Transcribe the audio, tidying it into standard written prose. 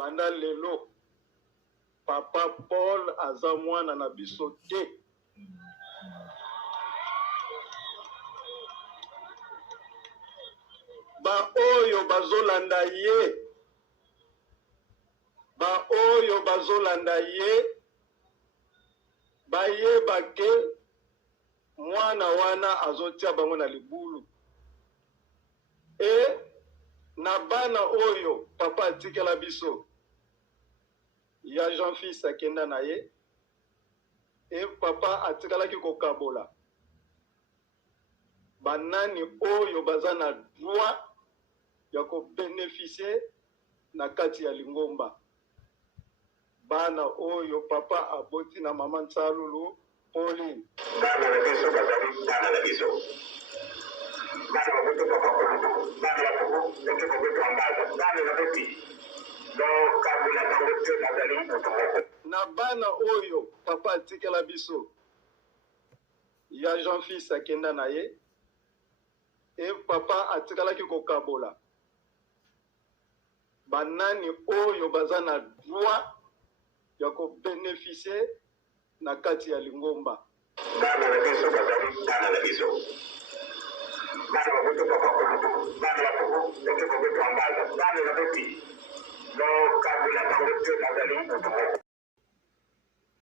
banda lelo papa Paul aza mwana na biso te. Ba oyo bazolanda ye, ba oyo bazolanda ye bayeba ke mwana wana azotia bango na libulu. E na bana oyo papa atikela biso ya Jean-Fils akenda na ye, e papa atikalaki kokabola banani oyo baza na droit ya ko bénéficier na kati ya Lingomba. Bana oyo papa aboti na mama Nsalulu Pauline. Bana na biso bazali bana na biso. Bana bakoto papa Pauline. Bana ya poko bote bote ambaza. Bana na boti. Donc kabula bangote bazali boto. Na bana oyo papa atikela biso ya Jean-Fils akenda na ye, e papa atikalaki kokabola banani oyo baza na droit ya ko bénéficier na kati ya Lingomba. Bana na biso bazali bana na biso. Bana bakoto papa Pauline. Bana ya poko bote bote ambaza. Bana na boti. Donc kabula bangote bazali boto.